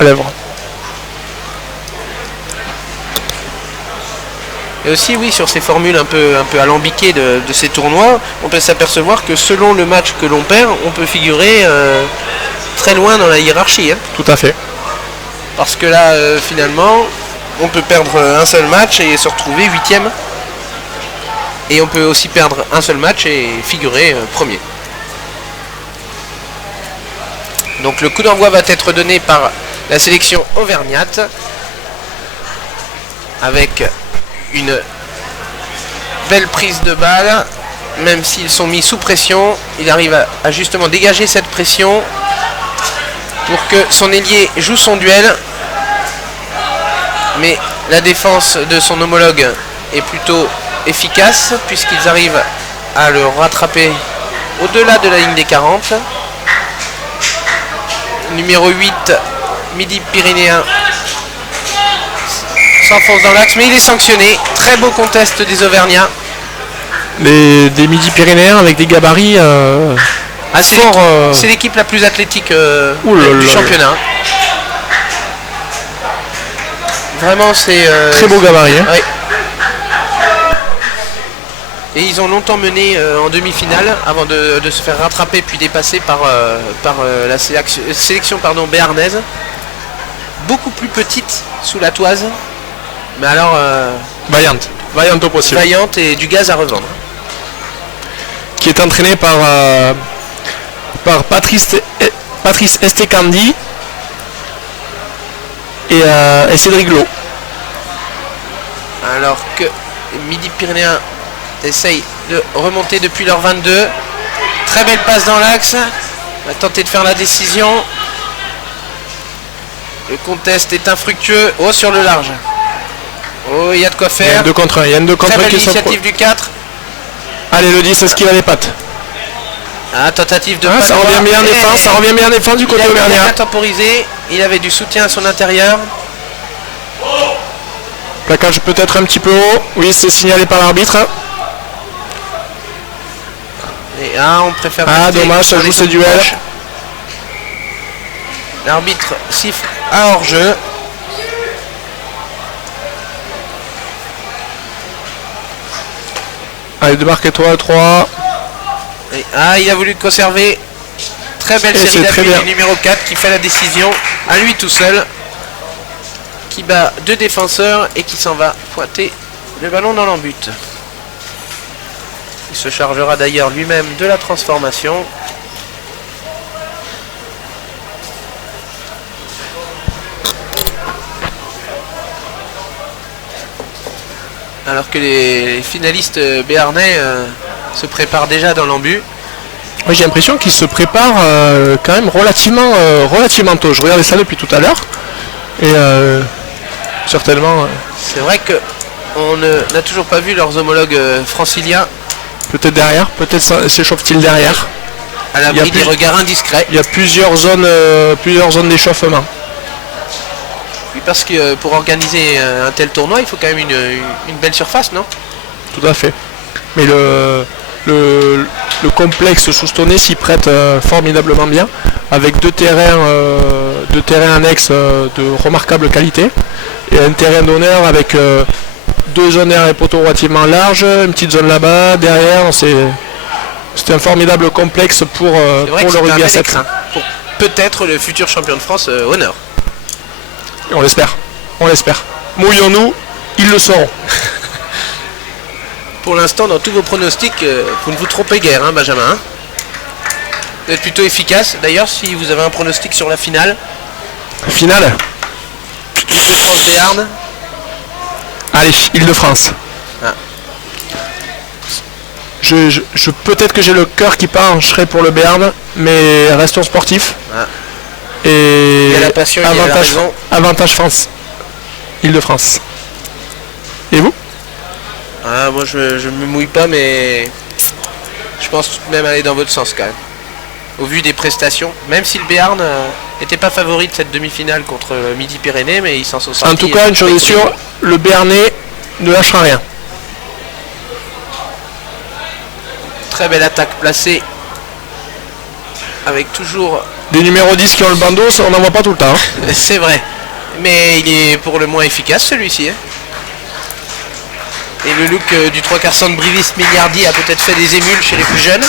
à lèvres. Et aussi, oui, sur ces formules un peu alambiquées de ces tournois, on peut s'apercevoir que selon le match que l'on perd, on peut figurer très loin dans la hiérarchie. Hein. Tout à fait. Parce que là, finalement, on peut perdre un seul match et se retrouver 8e. Et on peut aussi perdre un seul match et figurer premier. Donc le coup d'envoi va être donné par la sélection auvergnate avec une belle prise de balle. Même s'ils sont mis sous pression, il arrive à justement dégager cette pression pour que son ailier joue son duel. Mais la défense de son homologue est plutôt efficace puisqu'ils arrivent à le rattraper au-delà de la ligne des 40. Numéro 8, Midi-Pyrénéen, s'enfonce dans l'axe, mais il est sanctionné. Très beau contest des Auvergnats. Des Midi-Pyrénéens avec des gabarits c'est l'équipe la plus athlétique du championnat. Vraiment, c'est... très beau gabarit. Hein. Ouais. Et ils ont longtemps mené en demi-finale avant de se faire rattraper puis dépasser par la sélection béarnaise. Beaucoup plus petite sous la toise. Mais alors... Vaillante au possible. Vaillante et du gaz à revendre. Qui est entraîné par Patrice Estecandi et Cédric Glo. Alors que Midi-Pyrénéen essaye de remonter depuis leur 22. Très belle passe dans l'axe. On va tenter de faire la décision. Le contest est infructueux. Oh, sur le large. Oh, il y a de quoi faire. Il y a 2 contre 1. Très belle initiative du 4. Allez, le 10, est-ce qu'il a les pattes? Tentative de ça revient bien en défense, du côté auvergnat. Il a temporisé. Il avait du soutien à son intérieur. Plaquage peut-être un petit peu haut. Oui, c'est signalé par l'arbitre. Et on préfère... dommage, ça joue ce duel. L'arbitre siffle un hors-jeu. Allez, débarque-toi à 3. Et, il a voulu conserver. Très belle série d'appui du numéro 4 qui fait la décision à lui tout seul. Qui bat 2 défenseurs et qui s'en va pointer le ballon dans l'embut. Il se chargera d'ailleurs lui-même de la transformation. Alors que les finalistes béarnais se préparent déjà dans l'embut. Oui, j'ai l'impression qu'ils se préparent quand même relativement tôt. Je regardais ça depuis tout à l'heure. Et certainement... C'est vrai qu'on n'a toujours pas vu leurs homologues franciliens. Peut-être derrière, peut-être s'échauffent-ils derrière. À l'abri des regards indiscrets. Il y a plusieurs zones d'échauffement. Oui, parce que pour organiser un tel tournoi, il faut quand même une belle surface, non? Tout à fait. Mais le complexe Soustonnet s'y prête formidablement bien, avec 2 terrains annexes de remarquable qualité, et un terrain d'honneur avec 2 zones d'air et poteaux relativement larges, une petite zone là-bas, derrière, c'est un formidable complexe pour le rugby à 7. Pour peut-être le futur champion de France honneur. On l'espère. Mouillons-nous, ils le sauront. Pour l'instant, dans tous vos pronostics, vous ne vous trompez guère, hein, Benjamin. Hein, vous êtes plutôt efficace. D'ailleurs, si vous avez un pronostic sur la finale. Finale Île-de-France-Béarn. Allez, Île-de-France. Je peut-être que j'ai le cœur qui pencherait pour le Béarn, mais restons sportifs. Et il y a la passion, il y a la raison. Avantage France. Île-de-France. Et vous? Moi je me mouille pas, mais je pense tout de même aller dans votre sens quand même. Au vu des prestations, même si le Béarn n'était pas favori de cette demi-finale contre Midi-Pyrénées, mais ils s'en sont sortis. En tout cas, une chose est sûre, le Béarnais ne lâchera rien. Très belle attaque placée avec toujours... Des numéros 10 qui ont le bandeau, on n'en voit pas tout le temps. Hein. C'est vrai. Mais il est pour le moins efficace celui-ci. Hein. Et le look du 3/4 centre Brivis Miliardi a peut-être fait des émules chez les plus jeunes.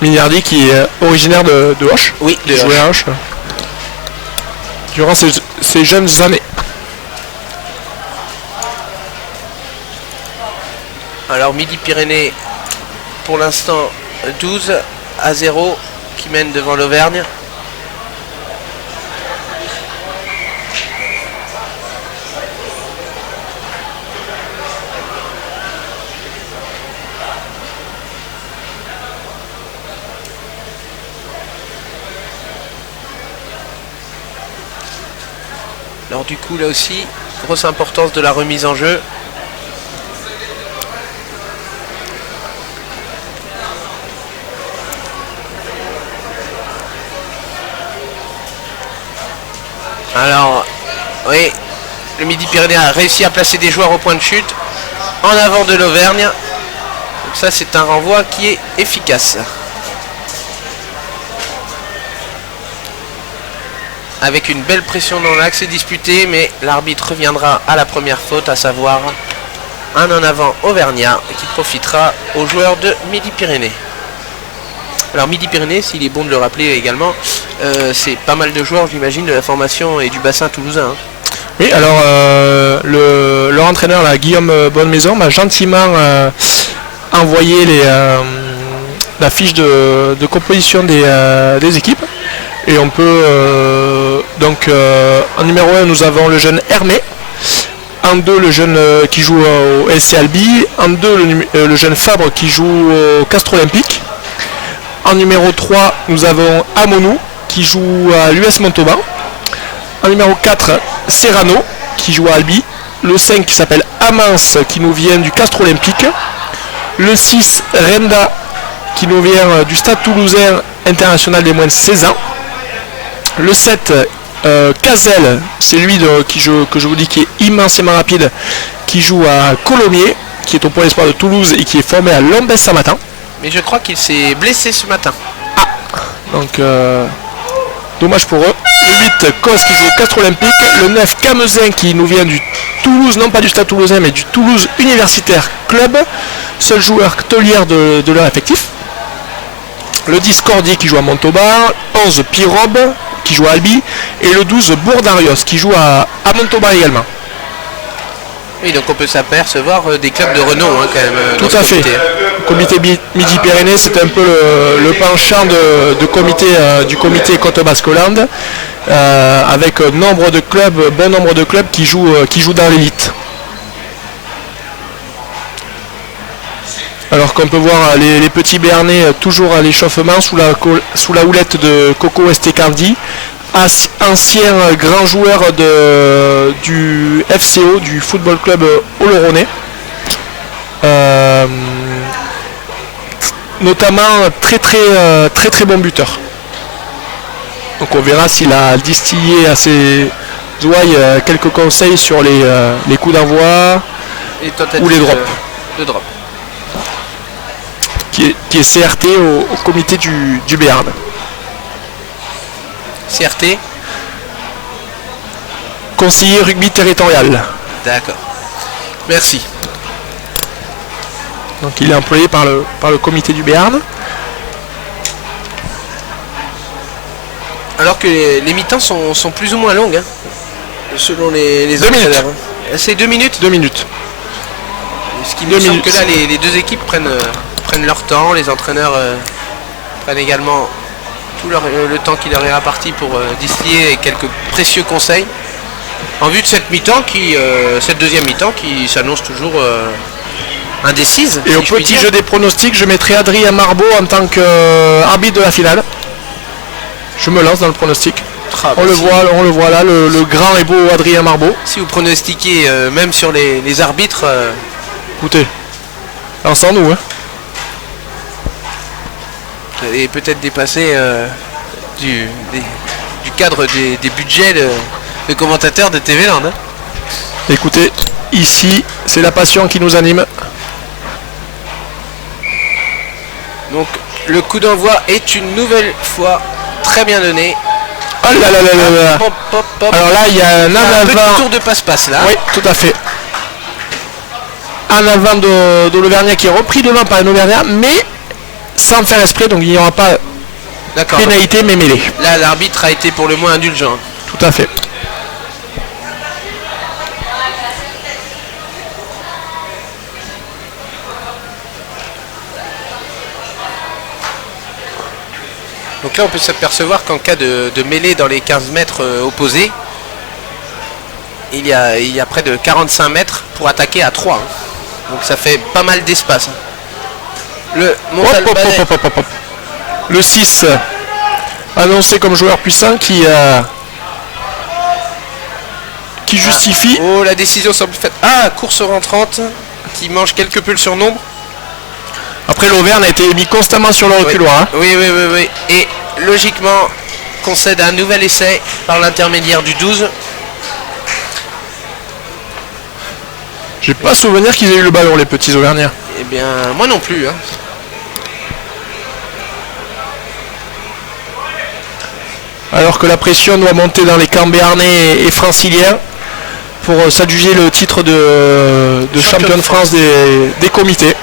Miliardi qui est originaire de Hoche. Oui, de joué à Hoche. Durant ses jeunes années. Alors Midi-Pyrénées pour l'instant 12-0 qui mène devant l'Auvergne. Alors du coup là aussi, grosse importance de la remise en jeu. Alors, oui, le Midi-Pyrénées a réussi à placer des joueurs au point de chute en avant de l'Auvergne. Donc ça c'est un renvoi qui est efficace. Avec une belle pression dans l'axe disputé, mais l'arbitre reviendra à la première faute, à savoir un en avant auvergnat qui profitera aux joueurs de Midi-Pyrénées. Alors Midi-Pyrénées, s'il est bon de le rappeler également, c'est pas mal de joueurs, j'imagine, de la formation et du bassin toulousain. Hein. Oui, alors leur entraîneur, là, Guillaume Bonnemaison, m'a gentiment envoyé la fiche de composition des équipes. Et on peut donc en numéro 1 nous avons le jeune Hermé, en 2 le jeune qui joue au SC Albi, en 2 le jeune Fabre qui joue au Castres Olympique. En numéro 3 nous avons Amonou qui joue à l'US Montauban. En numéro 4 Serrano qui joue à Albi. Le 5 qui s'appelle Amance qui nous vient du Castres Olympique. Le 6 Renda qui nous vient du Stade Toulousain International des moins de 16 ans. Le 7, Cazel, c'est lui que je vous dis qui est immensément rapide, qui joue à Colomiers, qui est au pôle espoir de Toulouse et qui est formé à Lombès-Samatan. Mais je crois qu'il s'est blessé ce matin. Ah, donc dommage pour eux. Le 8, Cos qui joue au Castres Olympique. Le 9, Camezin qui nous vient du Toulouse, non pas du Stade Toulousain, mais du Toulouse Universitaire Club, seul joueur taulière de leur effectif. Le 10, Cordier qui joue à Montauban. 11, Pirobe qui joue à Albi, et le 12 Bourdarios qui joue à Montauban également. Oui, donc on peut s'apercevoir des clubs de renom hein, quand même. Tout à fait. Le comité Midi-Pyrénées, c'est un peu le penchant du comité Côte-Basque-Hollande, avec bon nombre de clubs qui jouent dans l'élite. Alors qu'on peut voir les petits Béarnais toujours à l'échauffement sous la houlette de Coco Estecardi, ancien grand joueur du FCO, du Football Club Oloronais. Notamment très bon buteur. Donc on verra s'il a distillé à ses ouailles quelques conseils sur les coups d'envoi ou les drops. De drop. Qui est CRT au comité du Béarn. CRT, conseiller rugby territorial. D'accord. Merci. Donc il est employé par le comité du Béarn. Alors que les mi-temps sont plus ou moins longues, hein, selon les 2 minutes. C'est 2 minutes. 2 minutes. Ce qui me semble que là les deux équipes prennent leur temps, les entraîneurs prennent également tout le temps qui leur est réparti pour distiller quelques précieux conseils en vue de cette mi-temps cette deuxième mi-temps qui s'annonce toujours indécise. Et au petit jeu des pronostics, je mettrai Adrien Marbeau en tant qu'arbitre de la finale. Je me lance dans le pronostic. On le voit là, le grand et beau Adrien Marbeau. Si vous pronostiquez même sur les arbitres, écoutez, lancons-nous. Hein. Vous allez peut-être dépasser du cadre des budgets de commentateurs de TV Land. Hein. Écoutez, ici, c'est la passion qui nous anime. Donc Le coup d'envoi est une nouvelle fois très bien donné. Oh là là là là là. Pop, pop, pop. Alors là, il y a un Il y a un petit avant. tour de passe-passe là. Oui, tout à fait. Un avant de l'Auvergnat qui est repris devant par un Auvergnat, mais sans faire esprit, donc il n'y aura pas D'accord. pénalité mais mêlée. Là, l'arbitre a été pour le moins indulgent. Tout à fait. Donc là, on peut s'apercevoir qu'en cas de mêlée dans les 15 mètres opposés, il y a près de 45 mètres pour attaquer à 3. Donc ça fait pas mal d'espace. Le Montalbanais, Le 6, annoncé comme joueur puissant qui justifie. oh, la décision semble faite. Ah, course rentrante qui mange quelque peu le surnombre. Après, l'Auvergne a été mis constamment sur le reculoir. Hein. Oui. Et logiquement, concède un nouvel essai par l'intermédiaire du 12. J'ai pas souvenir qu'ils aient eu le ballon, les petits Auvergnats. Eh bien, moi non plus. Hein. Alors que la pression doit monter dans les camps béarnais et franciliens pour s'adjuger le titre de champion de France des comités.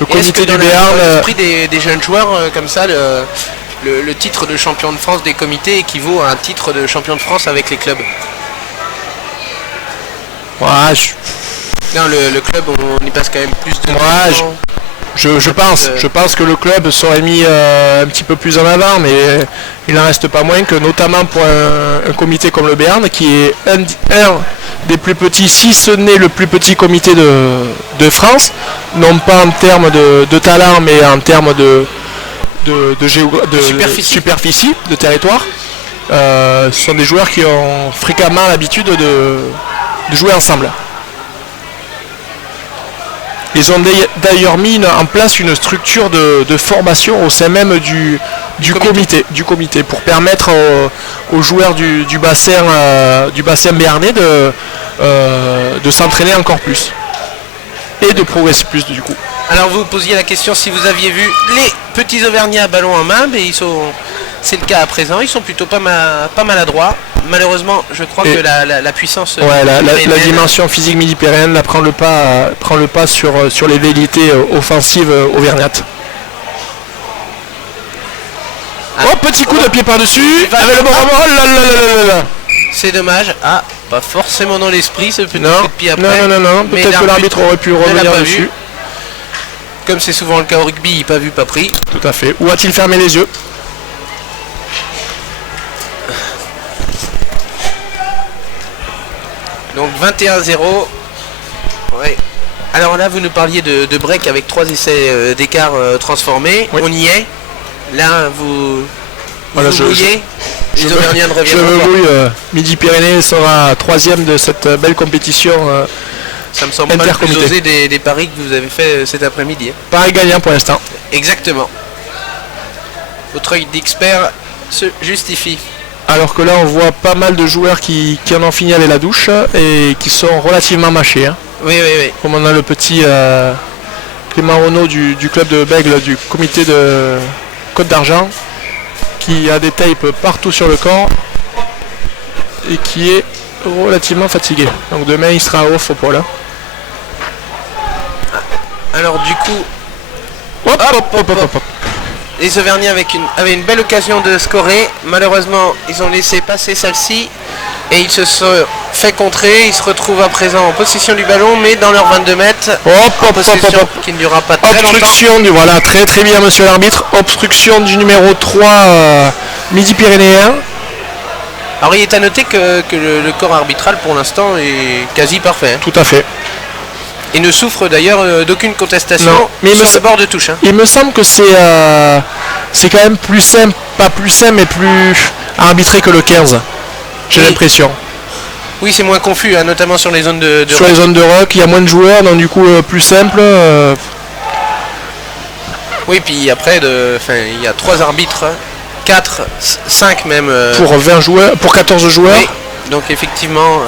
Le comité du Béarn. L'esprit des jeunes joueurs comme ça, le titre de champion de France des comités équivaut à un titre de champion de France avec les clubs. Ouais, Non, le club, on y passe quand même plus de temps. je pense que le club serait mis un petit peu plus en avant, mais il n'en reste pas moins que, notamment pour un comité comme le Béarn, qui est un des plus petits, si ce n'est le plus petit comité de France, non pas en termes de talent, mais en termes de superficie, de territoire. Ce sont des joueurs qui ont fréquemment l'habitude de jouer ensemble. Ils ont d'ailleurs mis en place une structure de formation au sein même du comité pour permettre aux joueurs du bassin béarnais de s'entraîner encore plus et de progresser plus du coup. Alors vous posiez la question si vous aviez vu les petits Auvergnats ballon en main, mais c'est le cas à présent, ils sont plutôt pas maladroits. Malheureusement, je crois que la puissance... Ouais, la dimension physique midi-pyrénéenne prend le pas sur les velléités offensives auvergnates. Oh, petit coup de pied par-dessus, avec le bon rebond, c'est dommage. Ah, pas forcément dans l'esprit ce petit coup de pied après. Non, peut-être que l'arbitre aurait pu revenir dessus. Comme c'est souvent le cas au rugby, pas vu, pas pris. Tout à fait. Ou a-t-il fermé les yeux? Donc 21-0. Ouais. Alors là, vous nous parliez de break avec 3 essais d'écart transformés. Oui. On y est. Là, vous mouillez. Les Auvergnats ne reviennent pas. Je me mouille. Midi-Pyrénées sera 3e de cette belle compétition. Ça me semble pas le plus osé des paris que vous avez fait cet après-midi. Paris gagnant pour l'instant. Exactement. Votre œil d'expert se justifie. Alors que là, on voit pas mal de joueurs qui en ont fini avec la douche et qui sont relativement mâchés. Hein. Oui. Comme on a le petit Clément Renaud du club de Bègle, du comité de Côte d'Argent, qui a des tapes partout sur le corps et qui est relativement fatigué. Donc demain, il sera off pour là. Alors du coup... Hop. Les Auvergnats avaient une belle occasion de scorer. Malheureusement, ils ont laissé passer celle-ci. Et ils se sont fait contrer. Ils se retrouvent à présent en possession du ballon, mais dans leurs 22 mètres. Possession qui ne durera pas très longtemps. Voilà, très très bien monsieur l'arbitre. Obstruction du numéro 3 Midi-Pyrénéen. Alors il est à noter que le corps arbitral pour l'instant est quasi parfait. Tout à fait. Et ne souffre d'ailleurs d'aucune contestation sur le bord de touche. Hein. Il me semble que c'est quand même plus simple, pas plus simple, mais plus arbitré que le 15. J'ai l'impression. Oui, c'est moins confus, hein, notamment sur les zones de sur les zones de rock, il y a moins de joueurs, donc du coup plus simple. Oui, puis après, il y a 3 arbitres, 4, 5 même. Pour 20 joueurs, pour 14 joueurs. Oui, donc effectivement...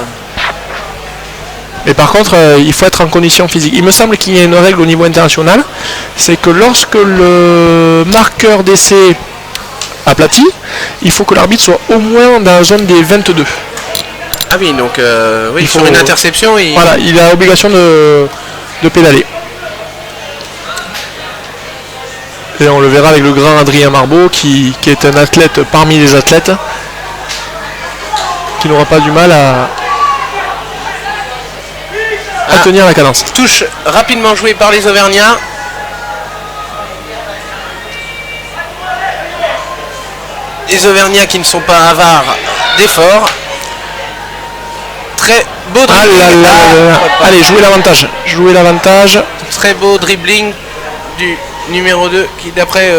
Mais par contre, il faut être en condition physique. Il me semble qu'il y a une règle au niveau international, c'est que lorsque le marqueur d'essai aplati, il faut que l'arbitre soit au moins dans la zone des 22. Ah oui, donc oui, sur une interception, voilà, il a l'obligation de pédaler. Et on le verra avec le grand Adrien Marbeau qui est un athlète parmi les athlètes, qui n'aura pas du mal à tenir la cadence. Touche rapidement jouée par les Auvergnats. Les Auvergnats qui ne sont pas avares d'efforts. Très beau dribbling. Allez, jouez l'avantage. Très beau dribbling du numéro 2 qui d'après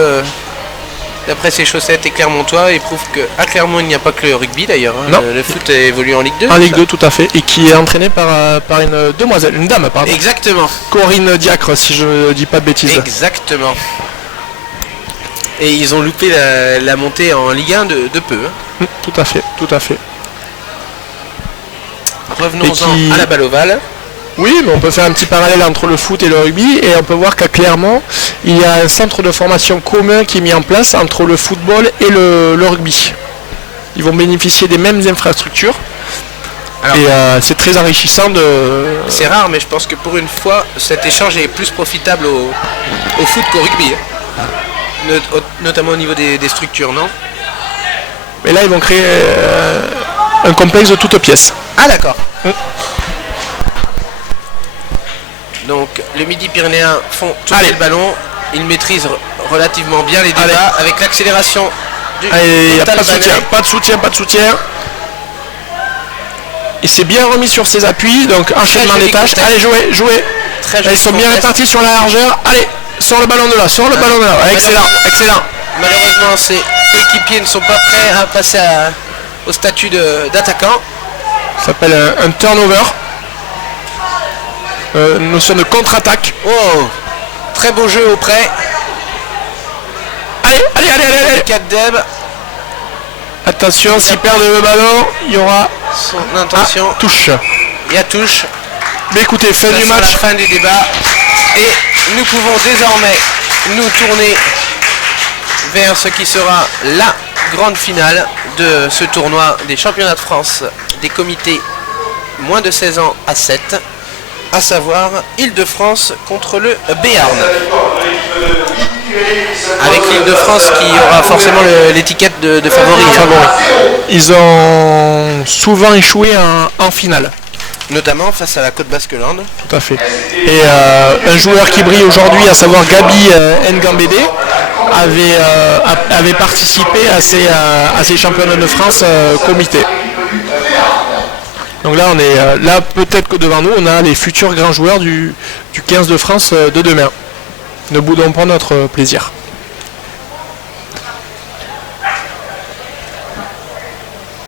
ses chaussettes et Clermontois, il prouve qu'à Clermont il n'y a pas que le rugby d'ailleurs. Hein. Le foot évolue en Ligue 2. En Ligue 2 tout à fait. Et qui est entraîné par une dame, pardon. Exactement. Corinne Diacre, si je ne dis pas de bêtises. Exactement. Et ils ont loupé la montée en Ligue 1 de peu. Hein. Tout à fait. Revenons-en à la balle ovale. Oui, mais on peut faire un petit parallèle entre le foot et le rugby et on peut voir qu'à Clermont, il y a un centre de formation commun qui est mis en place entre le football et le rugby. Ils vont bénéficier des mêmes infrastructures. Alors, et c'est très enrichissant de... C'est rare, mais je pense que pour une fois, cet échange est plus profitable au foot qu'au rugby. Notamment au niveau des structures, non? Mais là, ils vont créer un complexe de toutes pièces. Ah d'accord. Donc le Midi-Pyrénéen font tourner le ballon. Ils maîtrisent relativement bien les débats avec l'accélération du... Allez, pas de soutien. Il s'est bien remis sur ses appuis, donc enchaînement des tâches. Allez, jouez. Ils sont bien répartis sur la largeur. Allez, sors le ballon de là. Excellent. Malheureusement, ses équipiers ne sont pas prêts à passer au statut d'attaquant. Ça s'appelle un turnover. Notion de contre-attaque. Oh, très beau jeu auprès. Allez. 4 Deb. Attention, s'il perd le ballon, il y aura son intention. Touche. Il y a touche. Mais écoutez, fin du match. La fin du débat. Et nous pouvons désormais nous tourner vers ce qui sera la grande finale de ce tournoi des championnats de France des comités moins de 16 ans à 7, à savoir Île-de-France contre le Béarn. Avec l'Île-de-France qui aura forcément l'étiquette de favori. Ils ont souvent échoué en finale. Notamment face à la Côte Basque-Lande. Tout à fait. Et un joueur qui brille aujourd'hui, à savoir Gabi Ngambédé, avait participé à ces championnats de France comité. Donc là, on est là, peut-être que devant nous, on a les futurs grands joueurs du 15 de France de demain. Ne boudons pas notre plaisir.